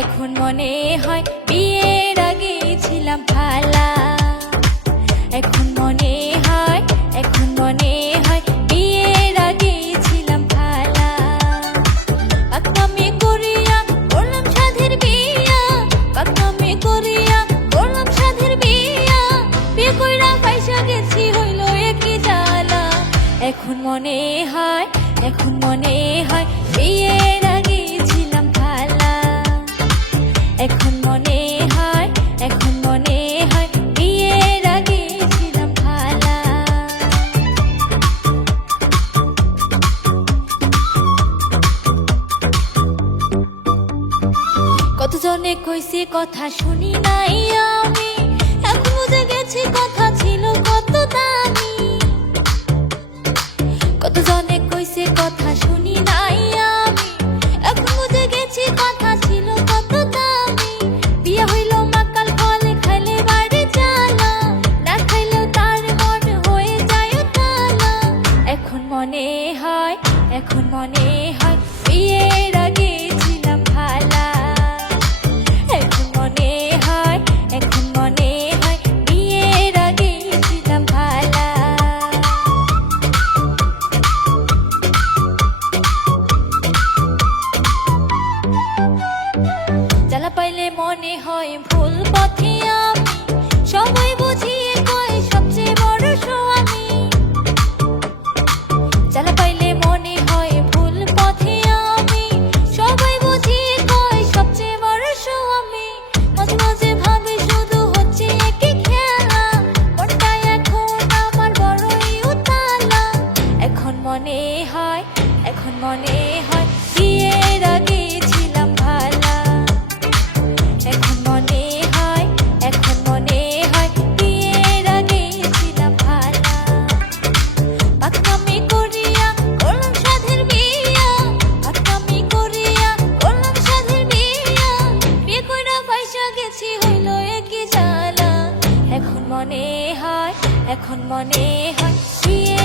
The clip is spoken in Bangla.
এখন মনে হয় বিয়ের আগে ছিলাম ভালা। এখন মনে হয় বিয়ের আগে ছিলাম ভালা। পাকনামি করিয়া করলাম সাধের বিয়া, পাকনামি করিয়া করলাম সাধের বিয়া। বিয়ে কইরা পয়সা গেছি হইল একই জ্বালা। এখন মনে হয় বিয়ের আগে ছিলাম ভালা। এখন মনে হয় বিয়ের আগে ছিলাম ভালা। কতজনে কইছে কথা শুনি নাই আমি, এখন বুঝে গেছি কথা ছিল কত দামি। কতজনে কইছে কথা শুনি নাই আমি, এখন বুঝে গেছি কথা ছিল কত দামি। বিয়ে হইল মাকাল ফলে খাইলে বাড়ি জ্বালা, না খাইলেও তার মন হয়ে যায় টালা। এখন মনে হয় বিয়ের আগে ছিলাম ভালা। এখন মনে হয় বিয়ের আগে ছিলাম ভালা। জ্বালা পাইলে মনে হয় ভুল পথে আমি, সবাই বুঝিয়ে কয় সবচেয়ে বড় স্বামী। জ্বালা পাইলে মনে হয় ভুল পথে আমি, সবাই বুঝিয়ে কয় সবচেয়ে বড় স্বামী। মাঝে মাঝে ভাবে শুধু হচ্ছে একই খেলা, মনটা এখন আমার বড়ই উতালা। এখন মনে হয় বিয়ের আগে ছিলাম ভালা। এখন মনে হয় বিয়ের আগে ছিলাম ভালা। পাকনামি করিয়া করলাম সাধের বিয়া, পাকনামি করিয়া করলাম সাধের বিয়া। বিয়ে কইরা পয়সা গেছি হইল একই জ্বালা। এখন মনে হয় বিয়ে